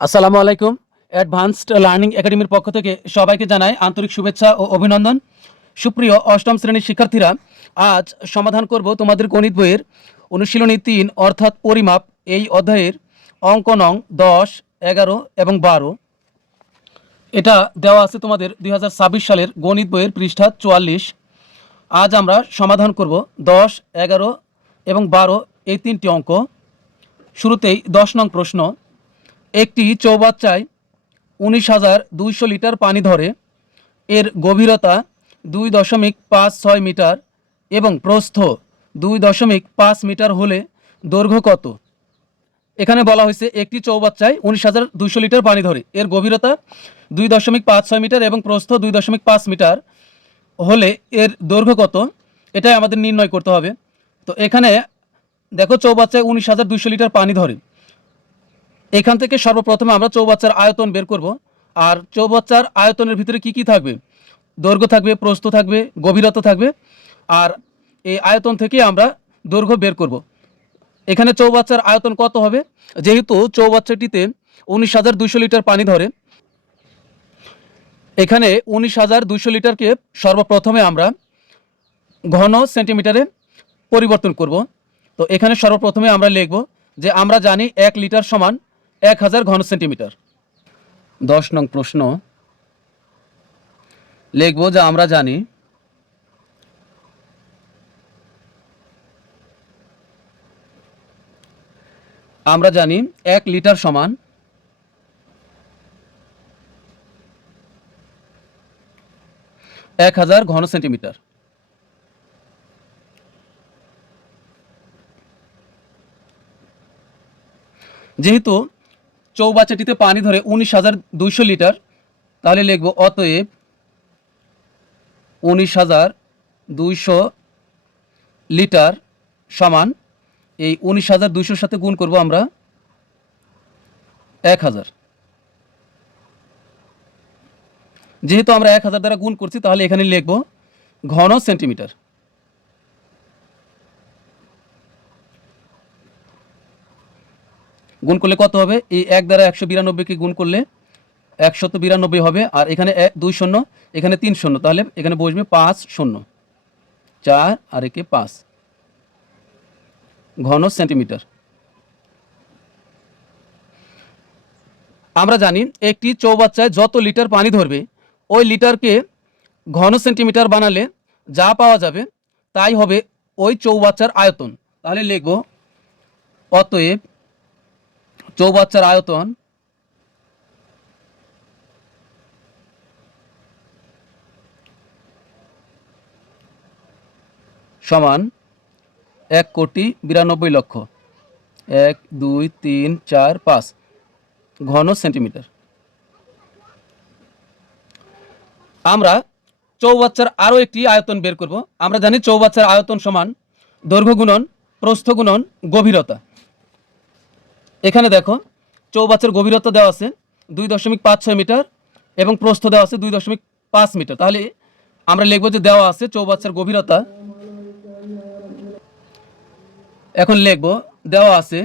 আসসালামু আলাইকুম। Advanced learning একাডেমির পক্ষ থেকে সবাইকে জানাই আন্তরিক শুভেচ্ছা ও অভিনন্দন। সুপ্রিয় অষ্টম শ্রেণীর শিক্ষার্থীরা, আজ সমাধান করব তোমাদের গণিত বইয়ের অনুশীলনী ৩ অর্থাৎ পরিমাপ এই অধ্যায়ের অঙ্ক নং ১০, ১১ এবং ১২। এটা দেওয়া আছে তোমাদের ২০২৬ সালের গণিত বইয়ের পৃষ্ঠা ৪৪। আজ আমরা সমাধান করব ১০, ১১ এবং ১২ এই তিনটি অঙ্ক। শুরুতেই ১০ নং প্রশ্ন। একটি চৌবাচ্চায় ১৯,২০০ লিটার পানি ধরে। এর গভীরতা ২.৫৬ মিটার এবং প্রস্থ ২.৫ মিটার হলে দৈর্ঘ্য কত? এখানে বলা হয়েছে একটি চৌবাচ্চায় ১৯,২০০ লিটার পানি ধরে, এর গভীরতা ২.৫৬ মিটার এবং প্রস্থ ২.৫ মিটার হলে এর দৈর্ঘ্য কত, এটাই আমাদের নির্ণয় করতে হবে। তো এখানে দেখো, চৌবাচ্চায় ১৯,২০০ লিটার পানি ধরে। এখান থেকে সর্বপ্রথমে আমরা চৌবাচ্চার আয়তন বের করব। আর চৌবাচ্চার আয়তনের ভিতরে কি কি থাকবে? দৈর্ঘ্য থাকবে, প্রস্থ থাকবে, গভীরতা থাকবে। আর এই আয়তন থেকে আমরা দৈর্ঘ্য বের করব। এখানে চৌবাচ্চার আয়তন কত হবে? যেহেতু চৌবাচ্চাটিতে ১৯,২০০ লিটার পানি ধরে, এখানে ১৯,২০০ লিটারকে সর্বপ্রথমে আমরা ঘন সেন্টিমিটারে পরিবর্তন করব। তো এখানে সর্বপ্রথমে আমরা লিখব যে আমরা জানি ১ লিটার সমান ১,০০০ ঘন সেন্টিমিটার। ১০ নং প্রশ্ন, লিখব যে আমরা জানি আমরা জানি ১ লিটার সমান ১,০০০ ঘন সেন্টিমিটার। যেহেতু চৌবাচ্চাটিতে পানি ধরে ১৯,২০০ লিটার, তাহলে লিখব অতএব ১৯,২০০ লিটার সমান, এই ১৯,২০০ সাথে গুণ করব আমরা ১,০০০। যেহেতু আমরা ১,০০০ দ্বারা গুণ করছি, তাহলে এখানে লিখব ঘন সেন্টিমিটার। গুণ করলে কত হবে? এই ১ দ্বারা ১৯২কে গুণ করলে ১৯২ হবে। আর এখানে ২ শূন্য, এখানে ৩ শূন্য, তাহলে এখানে বসবে ৫ শূন্য, ৪ আর একে ৫ ঘন সেন্টিমিটার। আমরা জানি একটি চৌবাচ্চায় যত লিটার পানি ধরবে, ওই লিটারকে ঘন সেন্টিমিটার বানালে যা পাওয়া যাবে তাই হবে ওই চৌবাচ্চার আয়তন। তাহলে লিখব অতএব চৌবাচ্চার আয়তন সমান ১,৯২,০০,০০০। ১, ২, ৩, ৪, ৫ ঘন সেন্টিমিটার। আমরা চৌবাচ্চার আরও একটি আয়তন বের করব। আমরা জানি চৌবাচ্চার আয়তন সমান দৈর্ঘ্য গুণন প্রস্থ গুণন গভীরতা। এখানে দেখো, চৌবাচ্চার গভীরতা দেওয়া আছে ২.৫৬ মিটার এবং প্রস্থ দেওয়া আছে ২.৫ মিটার। তাহলে আমরা লিখব যে দেওয়া আছে চৌবাচ্চার গভীরতা, এখন লিখব দেওয়া আছে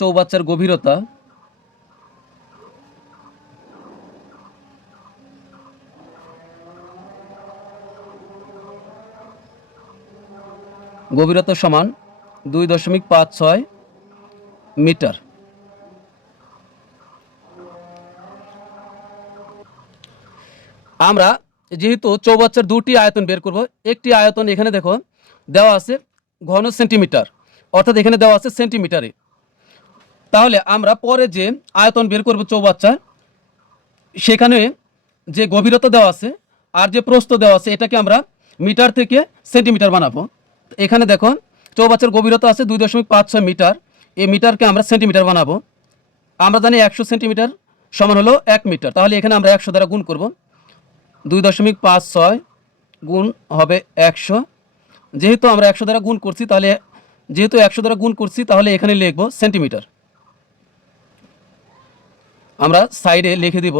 চৌবাচ্চার গভীরতা সমান ২.৫৬ মিটার। আমরা যেহেতু চৌবাচ্চার দুটি আয়তন বের করব, একটি আয়তন এখানে দেখো দেওয়া আছে ঘন সেন্টিমিটার, অর্থাৎ এখানে দেওয়া আছে সেন্টিমিটারে। তাহলে আমরা পরে যে আয়তন বের করব চৌবাচ্চা, সেখানে যে গভীরতা দেওয়া আছে আর যে প্রস্থ দেওয়া আছে, এটাকে আমরা মিটার থেকে সেন্টিমিটার বানাবো। এখানে দেখো চৌবাচ্চার গভীরতা আছে ২.৫৬ মিটার, এই মিটারকে আমরা সেন্টিমিটার বানাবো। আমরা জানি ১০০ সেন্টিমিটার সমান হলো ১ মিটার। তাহলে এখানে আমরা ১০০ দ্বারা গুণ করব। ২.৫৬ গুণ হবে ১০০। যেহেতু আমরা ১০০ দ্বারা গুণ করছি, তাহলে এখানে লিখব সেন্টিমিটার। আমরা সাইডে লিখে দিব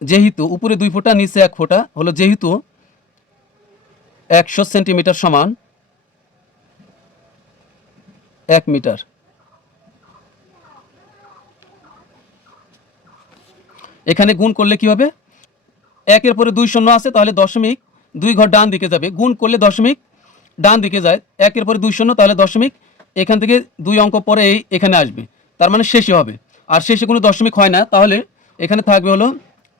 যেহেতু উপরে ২ ফোঁটা নিচে ১ ফোঁটা হলো যেহেতু 100 সেন্টিমিটার সমান 1 মিটার। এখানে গুণ করলে কি হবে, 1-এর পরে 2 শূন্য আছে, তাহলে 0.2 ঘর ডান দিকে যাবে। গুণ করলে দশমিক ডান দিকে যায়, 1-এর পরে 2 শূন্য, তাহলে দশমিক এখান থেকে 2 অঙ্ক পরে এখানে আসবে, তার মানে শেষে হবে। আর শেষে কোনো দশমিক হয় না, তাহলে এখানে থাকবে হলো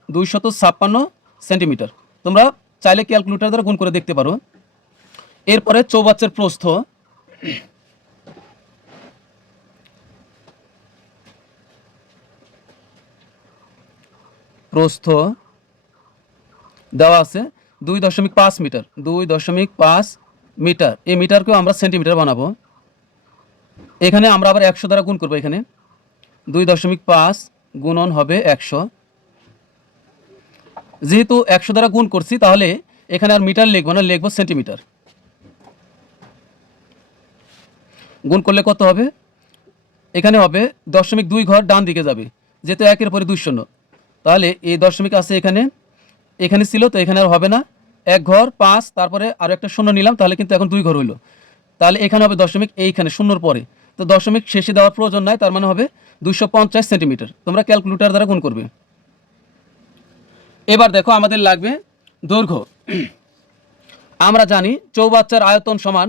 256 সেন্টিমিটার। তোমরা চাইলে ক্যালকুলেটর দ্বারা গুণ করে দেখতে পারো। এরপরে চৌবাচ্চার প্রস্থ। প্রস্থ দেওয়া আছে 2.5 মিটার। 2.5 মিটার, এই মিটারকেও আমরা সেন্টিমিটার বানাবো। এখানে আমরা আবার 100 দ্বারা গুণ করবো। এখানে 2.5 গুণন হবে 100। যেহেতু 100 দ্বারা গুণ করছি, তাহলে এখানে আর মিটার লিখবো না, লিখবো সেন্টিমিটার। গুণ করলে কত হবে, এখানে হবে 0.2 ঘর ডান দিকে যাবে, যেহেতু 1-এর পরে 2 শূন্য, তাহলে এই দশমিক আছে এখানে, এখানে ছিল, তো এখানে আর হবে না। 1 ঘর 5, তারপরে আরও একটা শূন্য নিলাম, তাহলে কিন্তু এখন 2 ঘর হইল। তাহলে এখানে হবে দশমিক এইখানে শূন্যর পরে, তো দশমিক শেষে দেওয়ার প্রয়োজন নাই, তার মানে হবে 250 সেন্টিমিটার। তোমরা ক্যালকুলেটর দ্বারা গুণ করবে। এবার দেখো আমাদের লাগবে দৈর্ঘ্য। আমরা জানি চৌবাচ্চার আয়তন সমান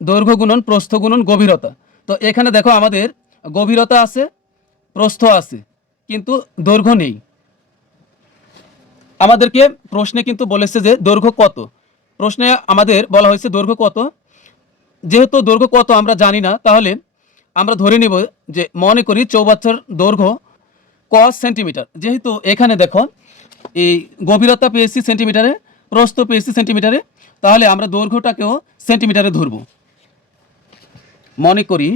দৈর্ঘ্য গুণন প্রস্থ গুণন গভীরতা। তো এখানে দেখো আমাদের গভীরতা আছে, প্রস্থ আছে, কিন্তু দৈর্ঘ্য নেই। আমাদেরকে প্রশ্নে কিন্তু বলেছে যে দৈর্ঘ্য কত। প্রশ্নে আমাদের বলা হয়েছে দৈর্ঘ্য কত। যেহেতু দৈর্ঘ্য কত আমরা জানি না, তাহলে আমরা ধরে নিব যে মনে করি চৌবাচ্চার দৈর্ঘ্য cos সেন্টিমিটার। যেহেতু এখানে দেখো এই গভীরতা পেয়েছি সেন্টিমিটারে, প্রস্থ পেয়েছি সেন্টিমিটারে, তাহলে আমরা দৈর্ঘ্যটাকেও সেন্টিমিটারে ধরব। মনে করি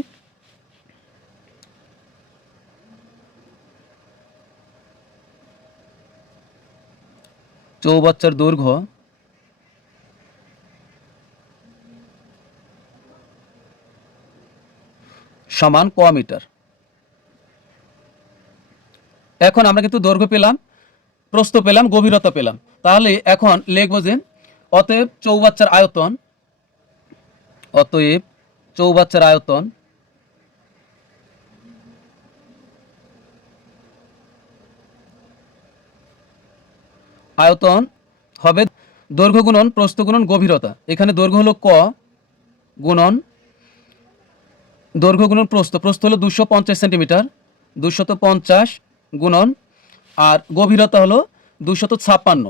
চৌবাচ্চার দৈর্ঘ্য সমান ক মিটার। এখন আমরা কিন্তু দৈর্ঘ্য পেলাম, প্রস্থ পেলাম, গভীরতা পেলাম। তাহলে এখন লিখব যে অতএব চৌবাচ্চার আয়তন, অতএব চৌবাচ্চার আয়তন আয়তন হবে দৈর্ঘ্য গুণন প্রস্থ গুণন গভীরতা। এখানে দৈর্ঘ্য হলো ক গুণন দৈর্ঘ্য গুণন প্রস্থ, প্রস্থ হলো 250 সেন্টিমিটার, 250 গুণন, আর গভীরতা হলো 256,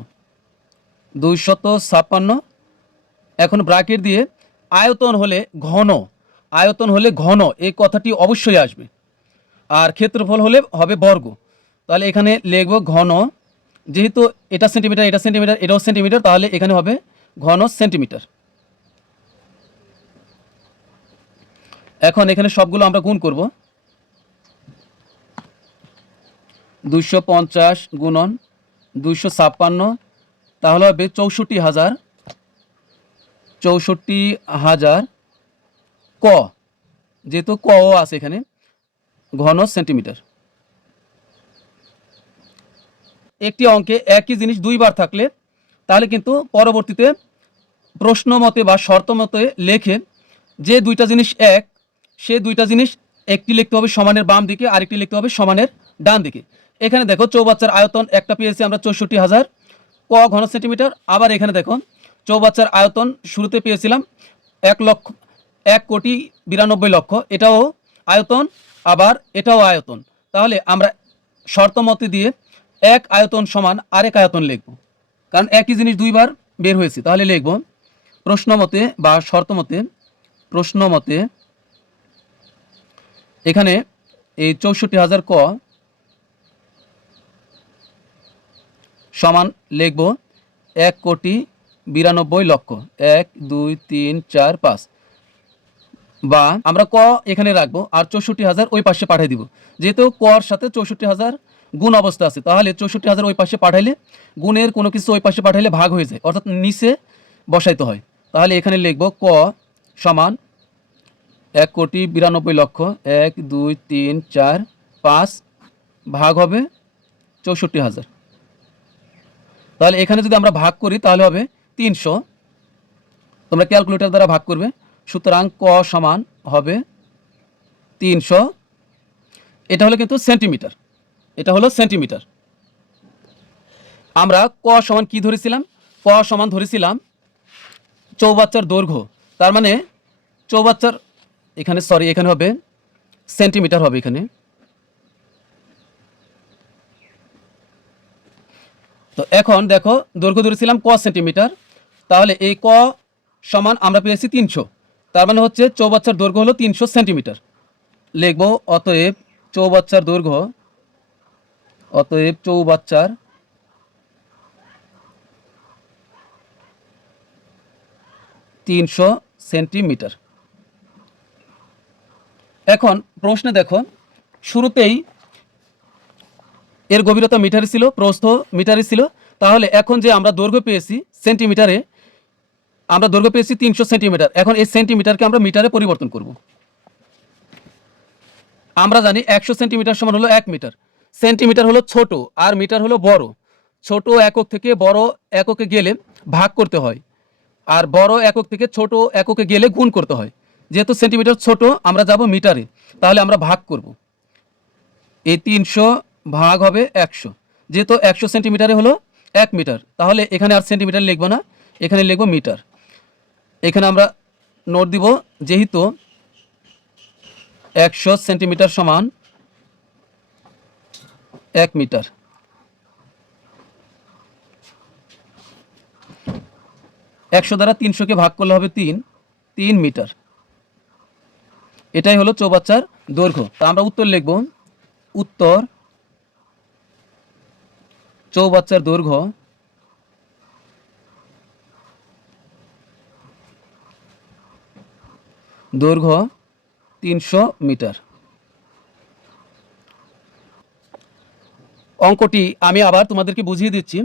256। এখন ব্র্যাকেট দিয়ে আয়তন হলে ঘন, আয়তন হলে ঘন এই কথাটি অবশ্যই আসবে, আর ক্ষেত্রফল হলে হবে বর্গ। তাহলে এখানে লিখব ঘন, যেহেতু এটা সেন্টিমিটার, এটা সেন্টিমিটার, এটাও সেন্টিমিটার, তাহলে এখানে হবে ঘন সেন্টিমিটার। এখন এখানে সবগুলো আমরা গুণ করব। 250 গুণন 256, তাহলে হবে 64,000, 64,000 ক, যেহেতু ক আছে এখানে, ঘন সেন্টিমিটার। একটি অঙ্কে একই জিনিস দুইবার থাকলে তাহলে কিন্তু পরবর্তীতে প্রশ্ন মতে বা শর্ত মতে লেখে যে দুইটা জিনিস এক, সে দুইটা জিনিস একটি লিখতে হবে সমানের বাম দিকে, আরেকটি লিখতে হবে সমানের ডান দিকে। এখানে দেখো চৌবাচ্চার আয়তন একটা পেয়েছি আমরা 64,000 ক ঘন সেন্টিমিটার। আবার এখানে দেখো চৌবাচ্চার আয়তন শুরুতে পেয়েছিলাম 1,92,92,00,000, এটাও আয়তন, আবার এটাও আয়তন। তাহলে আমরা শর্ত মতে দিয়ে এক আয়তন সমান আরেক আয়তন লিখব, কারণ একই জিনিস দুইবার বের হয়েছে। তাহলে লিখব প্রশ্ন মতে বা শর্ত মতে, প্রশ্ন মতে এখানে এই 64,000 ক সমান লিখব 1,92,00,000, 1 2 3 4 5, বা আমরা ক এখানে রাখবো আর 64,000 ওই পাশে পাঠিয়ে দিব। যেহেতু কর সাথে 64,000 গুণ অবস্থা আছে, তাহলে 64,000 ওই পাশে পাঠাইলে, গুণের কোনো কিছু ওই পাশে পাঠাইলে ভাগ হয়ে যায়, অর্থাৎ নিচে বসাইতে হয়। তাহলে এখানে লিখব ক সমান 1,92,00,000, 1 2 3 4 5, ভাগ হবে 64,000। তাহলে এখানে যদি আমরা ভাগ করি তাহলে হবে 300। তোমরা ক্যালকুলেটর দ্বারা ভাগ করবে। সুতরাং ক সমান হবে 300, এটা হলো কিন্তু সেন্টিমিটার, এটা হলো সেন্টিমিটার। আমরা ক সমান কি ধরেছিলাম? ক সমান ধরেছিলাম চৌবাচ্চার দৈর্ঘ্য, তার মানে চৌবাচ্চার এখানে এখানে হবে সেন্টিমিটার হবে এখানে। তো এখন দেখো দৈর্ঘ্য ধরেছিলাম ক সেন্টিমিটার, তাহলে এই ক সমান আমরা পেয়েছি 300, তার মানে হচ্ছে চৌবাচ্চার দৈর্ঘ্য হলো 300 সেন্টিমিটার। লিখব অতএব চৌবাচ্চার দৈর্ঘ্য, অতএব চৌবাচ্চার তিনশো সেন্টিমিটার। এখন প্রশ্নে দেখো শুরুতেই এর গভীরতা মিটারে ছিল, প্রস্থ মিটারে ছিল, তাহলে এখন যে আমরা দৈর্ঘ্য পেয়েছি সেন্টিমিটারে, আমরা দৈর্ঘ্য পেয়েছি 300 সেন্টিমিটার। এখন এই সেন্টিমিটারকে আমরা মিটারে পরিবর্তন করব। আমরা জানি 100 সেন্টিমিটার সমান হলো 1 মিটার। সেন্টিমিটার হলো ছোট আর মিটার হলো বড়। ছোট একক থেকে বড় এককে গেলে ভাগ করতে হয়, আর বড় একক থেকে ছোট এককে গেলে গুণ করতে হয়। যেহেতু সেন্টিমিটার ছোট, আমরা যাব মিটারে, তাহলে আমরা ভাগ করব। এই 300 ভাগ হবে 100, যেহেতু 100 সেন্টিমিটারে হলো 1 মিটার, তাহলে এখানে আর সেন্টিমিটার লিখব না, এখানে লিখব মিটার। এখানে আমরা নোট দিব, যেহেতু 100 সেন্টিমিটার সমান 1 মিটার। একশো দ্বারা 300কে ভাগ করলে হবে 3 মিটার। এটাই হলো চৌবাচ্চার দৈর্ঘ্য। তা আমরা উত্তর লিখব, উত্তর চৌবাচ্চার দৈর্ঘ্য দৈর্ঘ্য 300 মিটার। অঙ্কটি আমি আবার তোমাদেরকে বুঝিয়ে দিচ্ছি।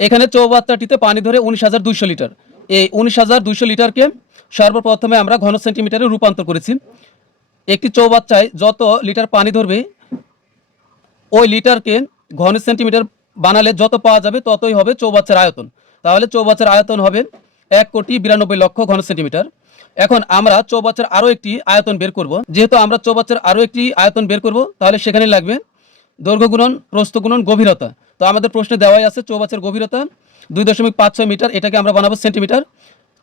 এখানে চৌবাচ্চাটিতে পানি ধরে 19,200 লিটার। এই 19,200 লিটারকে সর্বপ্রথমে আমরা ঘন সেন্টিমিটারে রূপান্তর করেছি। একটি চৌবাচ্চায় যত লিটার পানি ধরবে, ওই লিটারকে ঘন সেন্টিমিটার বানালে যত পাওয়া যাবে ততই হবে চৌবাচ্চার আয়তন। তাহলে চৌবাচ্চার আয়তন হবে 1,92,00,000 ঘন সেন্টিমিটার। এখন আমরা চৌবাচ্চার আরও একটি আয়তন বের করব। যেহেতু আমরা চৌবাচ্চার আরও একটি আয়তন বের করব, তাহলে সেখানে লাগবে দৈর্ঘ্য গুণন প্রস্থ গুণন গভীরতা। তো আমাদের প্রশ্নে দেওয়াই আছে চৌবাচ্চার গভীরতা 2.56 মিটার, এটাকে আমরা বানাবো সেন্টিমিটার।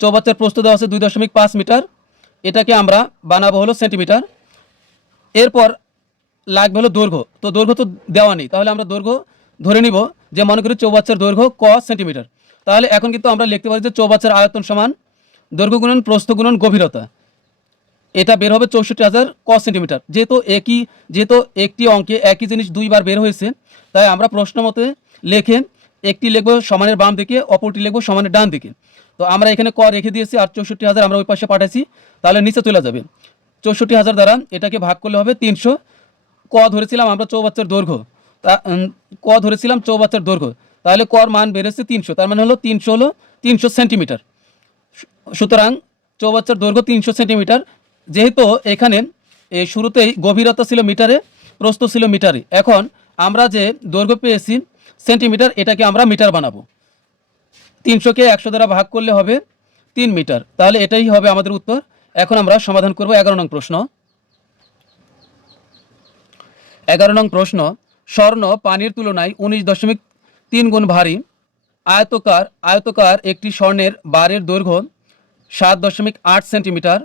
চৌবাচ্চার প্রস্থ দেওয়া আছে 2.5 মিটার, এটাকে আমরা বানাবো হলো সেন্টিমিটার। এরপর লাগবে হলো দৈর্ঘ্য। তো দৈর্ঘ্য তো দেওয়া নেই, তাহলে আমরা দৈর্ঘ্য ধরে নিব যে মনে করি চৌবাচ্চার দৈর্ঘ্য ক সেন্টিমিটার। তাহলে এখন কিন্তু আমরা লিখতে পারি যে চৌবাচ্চার আয়তন সমান দৈর্ঘ্য গুণন প্রস্থ গুণন গভীরতা, এটা বের হবে 64,000 ক সেন্টিমিটার। যেহেতু একটি অঙ্কে একই জিনিস দুইবার বের হয়েছে, তাই আমরা প্রশ্ন মতে লেখে একটি লিখব সমানের বাম দিকে, অপরটি লিখব সমানের ডান দিকে। তো আমরা এখানে ক রেখে দিয়েছি আর 64,000 আমরা ওই পাশে পাঠাইছি, তাহলে নিচে চলে যাবে। 64,000 দ্বারা এটাকে ভাগ করলে হবে 300। ক ধরেছিলাম আমরা চৌবাচ্চার দৈর্ঘ্য, ক ধরেছিলাম চৌবাচ্চার দৈর্ঘ্য, তাহলে কর মান বেড়েছে 300, তার মানে হলো 300 সেন্টিমিটার। সুতরাং চৌবাচ্চার দৈর্ঘ্য 300 সেন্টিমিটার। যেহেতু এখানে শুরুতেই গভীরতা ছিল মিটারে, প্রস্থ ছিল মিটারে, এখন আমরা যে দৈর্ঘ্য পেয়েছি সেন্টিমিটার, এটাকে আমরা মিটার বানাবো। 300কে 100 দ্বারা ভাগ করলে হবে 3 মিটার, তাহলে এটাই হবে আমাদের উত্তর। এখন আমরা সমাধান করব 11 নং প্রশ্ন। 11 নং প্রশ্ন, স্বর্ণ পানির তুলনায় 19.3 গুণ ভারী। আয়তকার একটি স্বর্ণের বারের দৈর্ঘ্য 7.8 সেন্টিমিটার,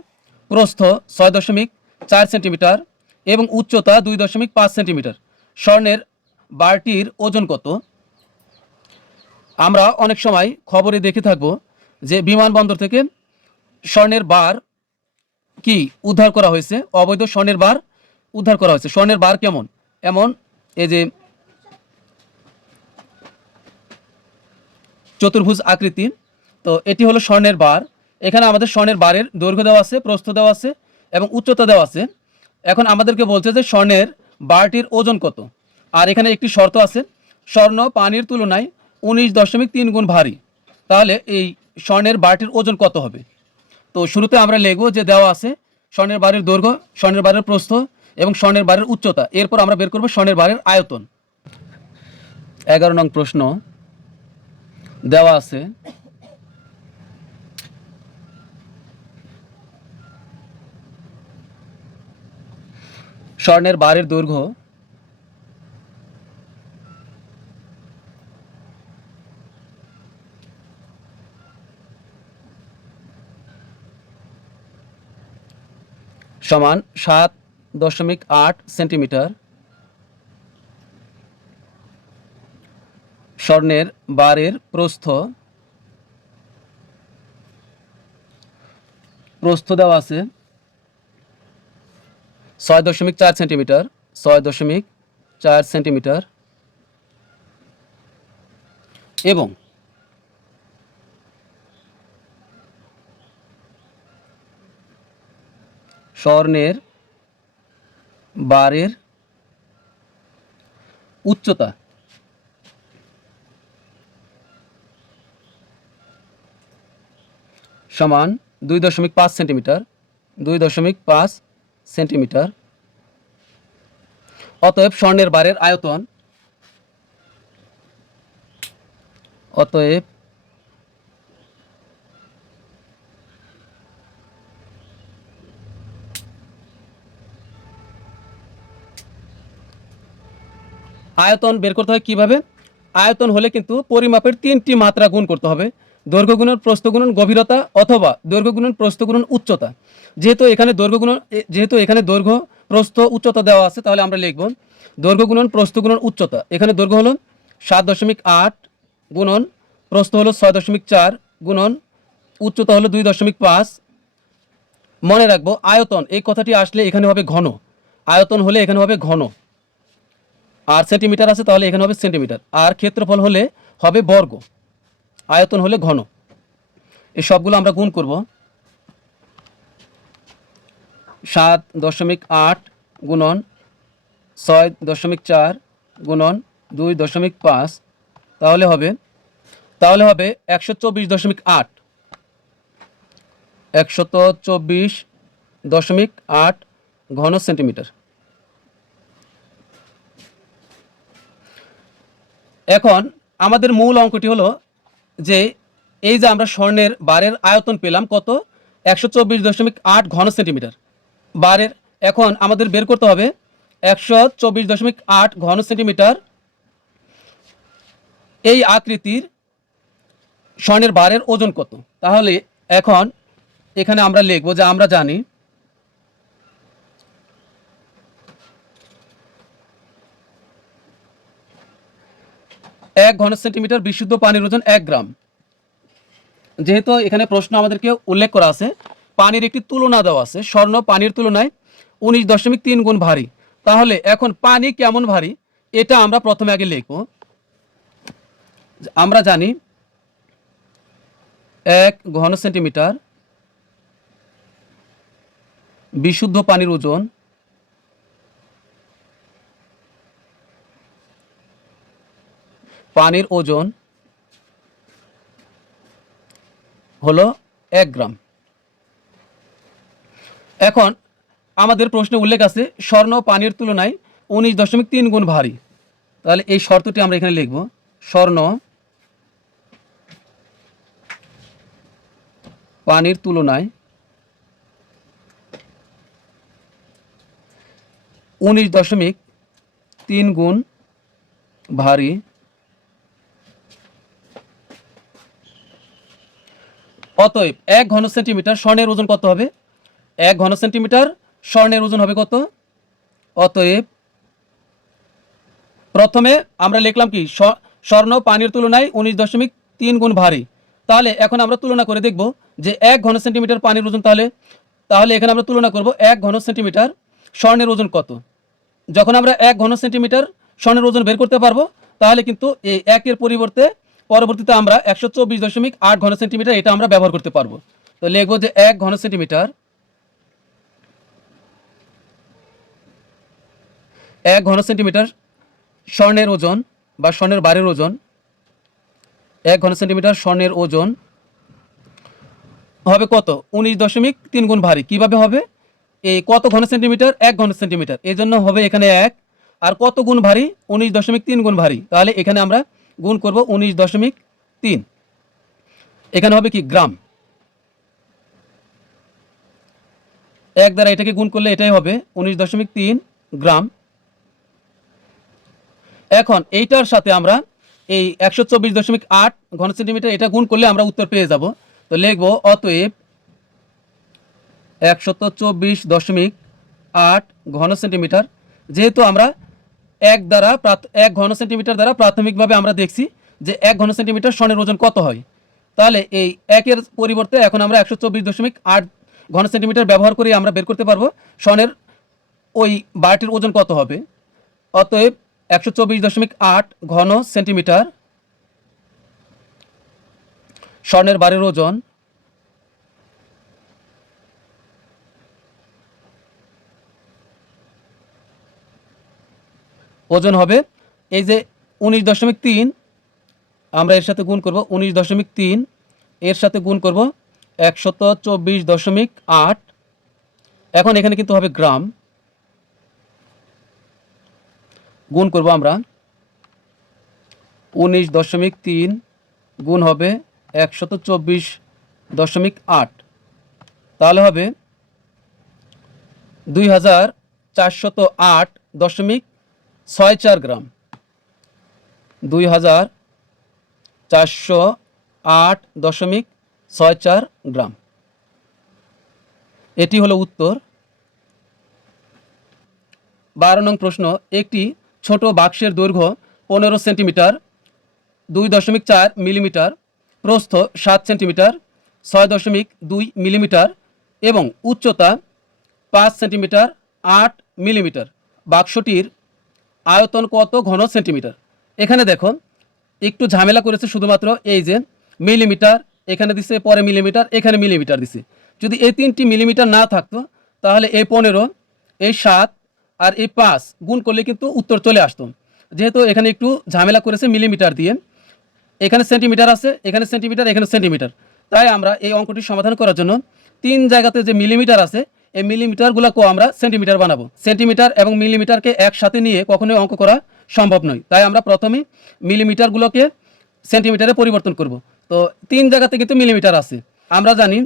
প্রস্থ 6.4 সেন্টিমিটার এবং উচ্চতা 2.5 সেন্টিমিটার। স্বর্ণের বারটির ওজন কত? আমরা অনেক সময় খবরে দেখে থাকব যে বিমানবন্দর থেকে স্বর্ণের বার কি উদ্ধার করা হয়েছে, অবৈধ স্বর্ণের বার উদ্ধার করা হয়েছে। স্বর্ণের বার কেমন? এমন এই যে চতুর্ভুজ আকৃতি, তো এটি হলো স্বর্ণের বার। এখানে আমাদের স্বর্ণের বারের দৈর্ঘ্য দেওয়া আছে, প্রস্থ দেওয়া আছে এবং উচ্চতা দেওয়া আছে। এখন আমাদেরকে বলছে যে স্বর্ণের বারটির ওজন কত। আর এখানে একটি শর্ত আছে, স্বর্ণ পানির তুলনায় 19.3 গুণ ভারী। তাহলে এই স্বর্ণের বারটির ওজন কত হবে? তো শুরুতে আমরা লিখব যে দেওয়া আছে স্বর্ণের বারের দৈর্ঘ্য, স্বর্ণের বারের প্রস্থ এবং স্বর্ণের বারের উচ্চতা। এরপর আমরা বের করব স্বর্ণের বারের আয়তন। 11 নং প্রশ্ন দেওয়া আছে স্বর্ণের বারের দৈর্ঘ্য সমান 7.8 সেন্টিমিটার। স্বর্ণের বারের প্রস্থ দেওয়া আছে 6.4 সেন্টিমিটার। 6.4 সেন্টিমিটার এবং স্বর্ণের বারের উচ্চতা সমান 2.5 সেন্টিমিটার। 2.5 সেন্টিমিটার। অতএব স্বর্ণের বারের আয়তন আয়তন বের করতে হয় কিভাবে? আয়তন হলে কিন্তু পরিমাপের 3টি মাত্রা গুণ করতে হবে। দৈর্ঘ্য গুণন প্রস্থ গুণন গভীরতা অথবা দৈর্ঘ্য গুণন প্রস্থ গুণন উচ্চতা। যেহেতু এখানে দৈর্ঘ্য প্রস্থ উচ্চতা দেওয়া আছে, তাহলে আমরা লিখব দৈর্ঘ্য গুণন প্রস্থ গুণন উচ্চতা। এখানে দৈর্ঘ্য হলো 7.8 গুণন প্রস্থ হলো 6.4 গুণন উচ্চতা হলো 2.5। মনে রাখবো আয়তন এই কথাটি আসলে এখানে হবে ঘন। আয়তন হলে এখানে হবে ঘন, আর সেন্টিমিটার আছে তাহলে এখানে হবে সেন্টিমিটার, আর ক্ষেত্রফল হলে হবে বর্গ। আয়তন হলে ঘন। এই সবগুলো আমরা গুণ করব। 7.8 গুণন 6.4 গুণন 2.5 তাহলে হবে 124.8। 124.8 ঘন সেন্টিমিটার। এখন আমাদের মূল অঙ্কটি হলো যে এই যে আমরা স্বর্ণের বারের আয়তন পেলাম কত? 124.8 ঘন সেন্টিমিটার। বারের এখন আমাদের বের করতে হবে 124.8 ঘন সেন্টিমিটার এই আকৃতির স্বর্ণের বারের ওজন কত? তাহলে এখন এখানে আমরা লিখব যে আমরা জানি এক ঘন সেন্টিমিটার বিশুদ্ধ পানির ওজন 1 গ্রাম। যেহেতু এখানে প্রশ্ন আমাদেরকে উল্লেখ করা আছে, পানির একটি তুলনা দেওয়া আছে, স্বর্ণ পানির তুলনায় 19.3 গুণ ভারী। তাহলে এখন পানি কেমন ভারী এটা আমরা প্রথমে আগে লিখব। আমরা জানি 1 ঘন সেন্টিমিটার বিশুদ্ধ পানির ওজন হলো 1 গ্রাম। এখন আমাদের প্রশ্নে উল্লেখ আছে স্বর্ণ পানির তুলনায় 19.3 গুণ ভারী। তাহলে এই শর্তটি আমরা এখানে লিখব, স্বর্ণ পানির তুলনায় 19.3 গুণ ভারী। অতএব 1 ঘন সেন্টিমিটার স্বর্ণের ওজন কত হবে? 1 ঘন সেন্টিমিটার স্বর্ণের ওজন হবে কত? অতএব প্রথমে আমরা লিখলাম কি স্বর্ণ পানির তুলনায় 19.3 গুণ ভারী। তাহলে এখন আমরা তুলনা করে দেখব যে 1 ঘন সেন্টিমিটার পানির ওজন, তাহলে এখানে আমরা তুলনা করব 1 ঘন সেন্টিমিটার স্বর্ণের ওজন কত। যখন আমরা 1 ঘন সেন্টিমিটার স্বর্ণের ওজন বের করতে পারবো, তাহলে কিন্তু এই 1 এর পরবর্তীতে আমরা 124.8 ঘন সেন্টিমিটার এটা আমরা ব্যবহার করতে পারবো। তো লিখব যে 1 ঘন সেন্টিমিটার 1 ঘন সেন্টিমিটার স্বর্ণের ওজন বা স্বর্ণের বারের ওজন, 1 ঘন সেন্টিমিটার স্বর্ণের ওজন হবে কত? 19.3 গুণ ভারী। কিভাবে হবে? এই কত ঘন সেন্টিমিটার? 1 ঘন সেন্টিমিটার, এই জন্য হবে এখানে 1। আর কত গুণ ভারী? 19.3 গুণ ভারী। তাহলে এখানে আমরা গুণ করব 19.3। এখানে হবে কি? গ্রাম। 1 দ্বারা এটাকে গুণ করলে এটাই হবে 19.3 গ্রাম। এখন এইটার সাথে আমরা এই 124.8 ঘন সেন্টিমিটার এটা গুণ করলে আমরা উত্তর পেয়ে যাব। তো লিখব অতএব 124.8 ঘন সেন্টিমিটার। যেহেতু আমরা এক ঘন সেন্টিমিটার দ্বারা প্রাথমিকভাবে আমরা দেখছি যে 1 ঘন সেন্টিমিটার সনের ওজন কত হয়, তাহলে এই একের পরিবর্তে এখন আমরা 124.8 ঘন সেন্টিমিটার ব্যবহার করে আমরা বের করতে পারবো সনের ওই বারটির ওজন কত হবে। অতএব 124.8 ঘন সেন্টিমিটার স্বর্ণের বারের ওজন হবে এই যে 19.3, আমরা এর সাথে গুণ করব 19.3, এর সাথে গুণ করব 124.8। এখন এখানে কিন্তু হবে গ্রাম, গুণ করব আমরা 19.3 গুণ হবে 124.8, তাহলে হবে 2408.64 গ্রাম। 2408.64 গ্রাম, এটি হলো উত্তর। 12 নং প্রশ্ন, একটি ছোট বাক্সের দৈর্ঘ্য 15 সেন্টিমিটার, 2.4 মিলিমিটার, প্রস্থ 7 সেন্টিমিটার, 6.2 মিলিমিটার এবং উচ্চতা 5 সেন্টিমিটার 8 মিলিমিটার। বাক্সটির আয়তন কত ঘন সেন্টিমিটার? এখানে দেখো একটু ঝামেলা করেছে, শুধুমাত্র এই যে মিলিমিটার এখানে দিছে, পরে মিলিমিটার, এখানে মিলিমিটার দিছে। যদি এই 3টি মিলিমিটার না থাকতো তাহলে এই 15, এই 7 আর এই 5 গুণ করলে কিন্তু উত্তর চলে আসতো। যেহেতু এখানে একটু ঝামেলা করেছে মিলিমিটার দিয়ে, এখানে সেন্টিমিটার আছে, এখানে সেন্টিমিটার, এখানে সেন্টিমিটার, তাই আমরা এই অঙ্কটি সমাধান করার জন্য 3 জায়গাতে যে মিলিমিটার আছে এই মিলিমিটারগুলোকেও আমরা সেন্টিমিটার বানাবো। সেন্টিমিটার এবং মিলিমিটারকে একসাথে নিয়ে কখনোই অঙ্ক করা সম্ভব নয়, তাই আমরা প্রথমে মিলিমিটারগুলোকে সেন্টিমিটারে পরিবর্তন করব। তো 3 জায়গাতে কিন্তু মিলিমিটার আছে। আমরা জানি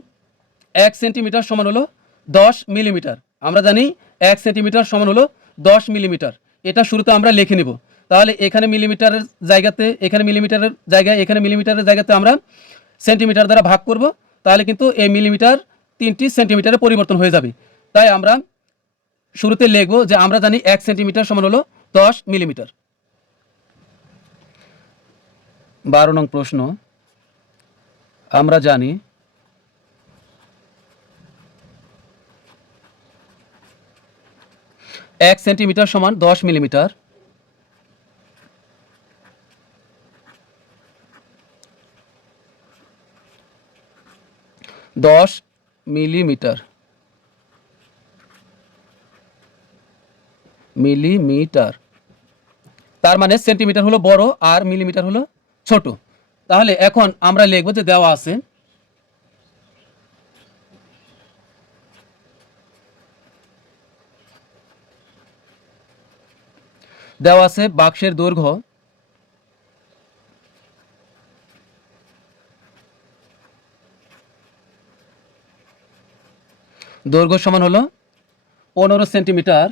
1 সেন্টিমিটার সমান হলো 10 মিলিমিটার। আমরা জানি 1 সেন্টিমিটার সমান হলো 10 মিলিমিটার। এটা শুরুতে আমরা লিখে নিব। তাহলে এখানে মিলিমিটারের জায়গাতে, এখানে মিলিমিটারের জায়গায়, এখানে মিলিমিটারের জায়গাতে আমরা সেন্টিমিটার দ্বারা ভাগ করব, তাহলে কিন্তু এই মিলিমিটার 3টি সেন্টিমিটারে পরিবর্তন হয়ে যাবে। তাই আমরা শুরুতে লিখব যে আমরা জানি 1 সেন্টিমিটার সমান হলো 10 মিলিমিটার। 12 নং প্রশ্ন, আমরা জানি 1 সেন্টিমিটার সমান 10 মিলিমিটার। 10 মিলিমিটার, তার মানে সেন্টিমিটার হলো বড় আর মিলিমিটার হলো ছোট। তাহলে এখন আমরা লিখব যে দেওয়া আছে বাক্সের দৈর্ঘ্য সমান হলো 15 সেন্টিমিটার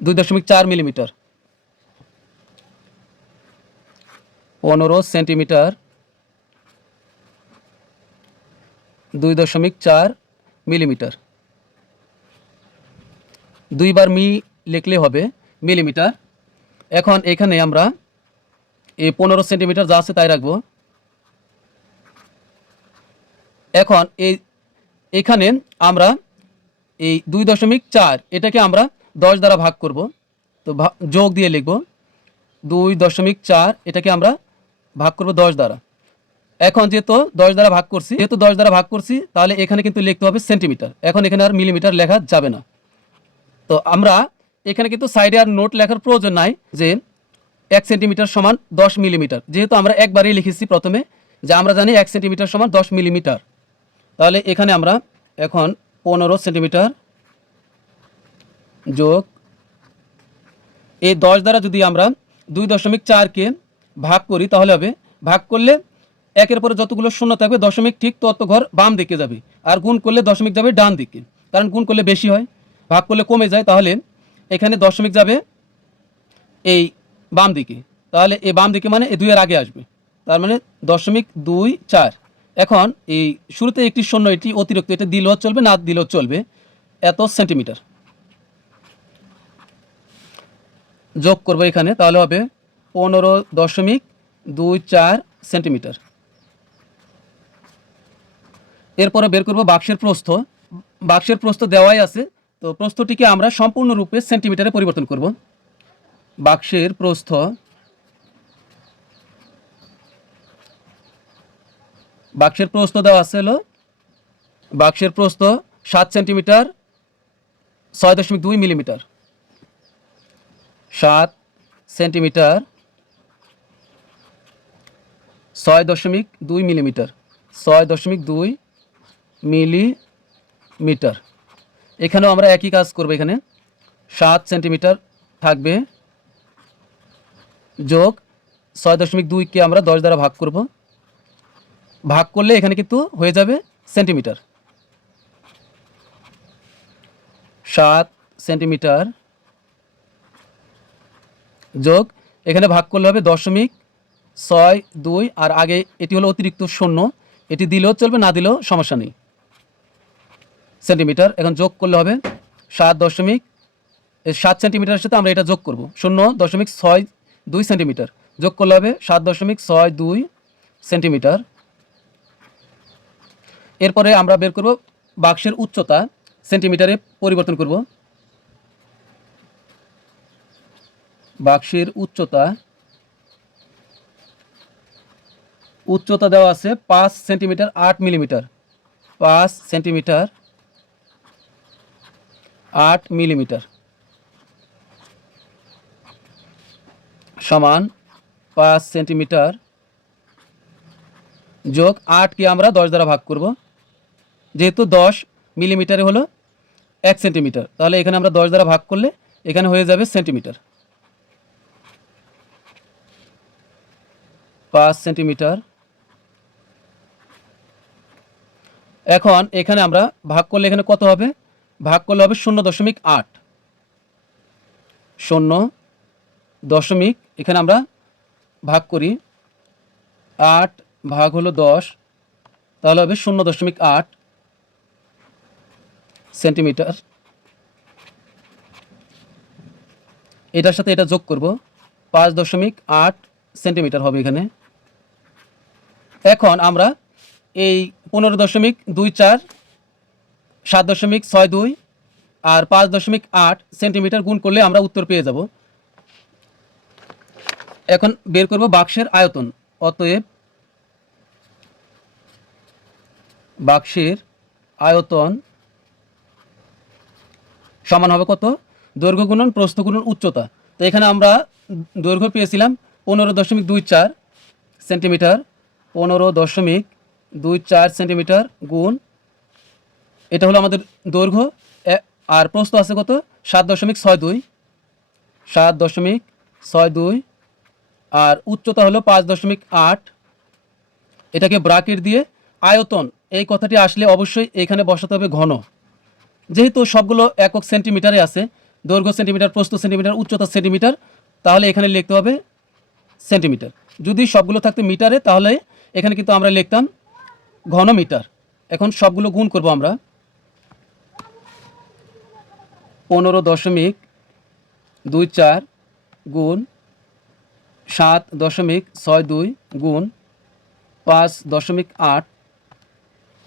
2.4 মিলিমিটার। 15 centimetre 2.4 millimetre. দুইবার লিখলে হবে মিলিমিটার। এখন এখানে আমরা এই 15 সেন্টিমিটার যা আছে তাই রাখবো। এখন এখানে আমরা এই 2.4 এটাকে আমরা 10 দ্বারা ভাগ করব। তো যোগ দিয়ে লিখব 2.4, এটাকে আমরা ভাগ করব 10 দ্বারা। এখন যেহেতু 10 দ্বারা ভাগ করছি তাহলে এখানে কিন্তু লিখতে হবে সেন্টিমিটার। এখন এখানে আর মিলিমিটার লেখা যাবে না। তো আমরা এখানে কিন্তু সাইডে আর নোট লেখার প্রয়োজন নাই যে 1 সেন্টিমিটার সমান 10 মিলিমিটার, যেহেতু আমরা একবারেই লিখেছি প্রথমে যে আমরা জানি 1 সেন্টিমিটার সমান 10 মিলিমিটার। তাহলে এখানে আমরা এখন 15 সেন্টিমিটার যোগ এই 10 দ্বারা যদি আমরা 2.4কে ভাগ করি তাহলে হবে, ভাগ করলে একের পরে যতগুলো শূন্য থাকবে দশমিক ঠিক তত ঘর বাম দিকে যাবে, আর গুণ করলে দশমিক যাবে ডান দিকে, কারণ গুণ করলে বেশি হয়। ভাগ করলে কমে যায়, তাহলে এখানে দশমিক যাবে এই বাম দিকে, তাহলে এই বাম দিকে মানে এই 2 এর আগে আসবে, তার মানে 0.24। এখন এই শুরুতে একটি শূন্য, এটি অতিরিক্ত, এটা দিলেও চলবে না দিলেও চলবে, এত সেন্টিমিটার যোগ করব এখানে, তাহলে হবে 15.24 সেন্টিমিটার। এরপরে বের করব বাক্সের প্রস্থ। বাক্সের প্রস্থ দেওয়াই আছে, তো প্রস্থটিকে আমরা সম্পূর্ণরূপে সেন্টিমিটারে পরিবর্তন করব। বাক্সের প্রস্থ দেওয়া আছে হলো, বাক্সের প্রস্থ 7 centimetre 6.2 millimetre, 7 centimetre 6.2 millimetre, 6.2 millimetre. এখানেও আমরা একই কাজ করব, এখানে 7 সেন্টিমিটার থাকবে, যোগ 6.2কে আমরা 10 দ্বারা ভাগ করব, ভাগ করলে এখানে কিন্তু হয়ে যাবে সেন্টিমিটার। 7 সেন্টিমিটার যোগ এখানে ভাগ করলে হবে 0.62, আর আগে এটি হলো অতিরিক্ত শূন্য, এটি দিলেও চলবে না দিলেও সমস্যা নেই, সেন্টিমিটার। এখন যোগ করলে হবে 7 সেন্টিমিটারের সাথে আমরা এটা যোগ করব, 0.62 সেন্টিমিটার যোগ করলে হবে 7.62 সেন্টিমিটার। এরপরে আমরা বের করব বাক্সের উচ্চতা, সেন্টিমিটারে পরিবর্তন করব। বাক্সের উচ্চতা দেওয়া আছে 5 সেন্টিমিটার 8 মিলিমিটার, 5 সেন্টিমিটার 8 মিলিমিটার সমান 5 সেন্টিমিটার যোগ 8কে আমরা 10 দ্বারা ভাগ করব, যেহেতু 10 মিলিমিটারে হলো 1 সেন্টিমিটার, তাহলে এখানে আমরা 10 দ্বারা ভাগ করলে এখানে হয়ে যাবে সেন্টিমিটার। 5 সেন্টিমিটার। এখন এখানে আমরা ভাগ করলে এখানে কত হবে, ভাগ করলে হবে 0.8, 0. এখানে আমরা ভাগ করি, 8 ভাগ হলো 10, তাহলে হবে 0.8 সেন্টিমিটার। এটার সাথে এটা যোগ করব, 5.8 সেন্টিমিটার হবে এখানে। এখন আমরা এই 15.24, 7.62 আর 5.8 সেন্টিমিটার গুণ করলে আমরা উত্তর পেয়ে যাব। এখন বের করব বাক্সের আয়তন। অতএব বাক্সের আয়তন সমান হবে কত, দৈর্ঘ্য গুণন প্রস্থ গুণন উচ্চতা। তো এখানে আমরা দৈর্ঘ্য পেয়েছিলাম 15.24 সেন্টিমিটার, 15.24 সেন্টিমিটার গুণ, এটা হলো আমাদের দৈর্ঘ্য, আর প্রস্থ আছে কত 7.62, 7.62, আর উচ্চতা হলো 5.8। এটাকে ব্র্যাকেট দিয়ে আয়তন এই কথাটি আসলে অবশ্যই এখানে বসাতে হবে ঘন, যেহেতু সবগুলো একক সেন্টিমিটারে আছে, দৈর্ঘ্য সেন্টিমিটার, প্রস্থ সেন্টিমিটার, উচ্চতা সেন্টিমিটার, তাহলে এখানে লিখতে হবে সেন্টিমিটার। যদি সবগুলো থাকতো মিটারে তাহলে এখানে কিন্তু আমরা লিখতাম ঘন মিটার। এখন সবগুলো গুণ করব আমরা, 15.24 গুণ 7.62 গুণ 5.8,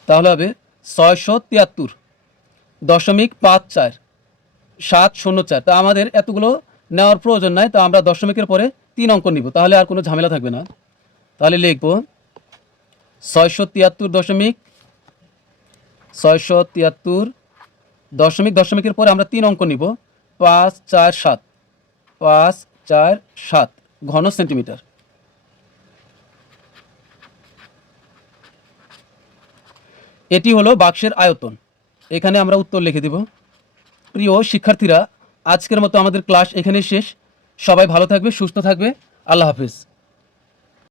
তাহলে হবে 673.54 704। তা আমাদের এতগুলো নেওয়ার প্রয়োজন নাই, তো আমরা দশমিকের পরে 3 অঙ্ক নিব, তাহলে আর কোনো ঝামেলা থাকবে না। তাহলে লিখব 673 দশমিকের পরে আমরা 3 অঙ্ক নিব, 547 ঘন সেন্টিমিটার। এটি হলো বাক্সের আয়তন। এখানে আমরা উত্তর লিখে দেব। প্রিয় শিক্ষার্থীরা, আজকের মতো আমাদের ক্লাস এখানেই শেষ। সবাই ভালো থাকবে, সুস্থ থাকবে। আল্লাহ হাফিজ।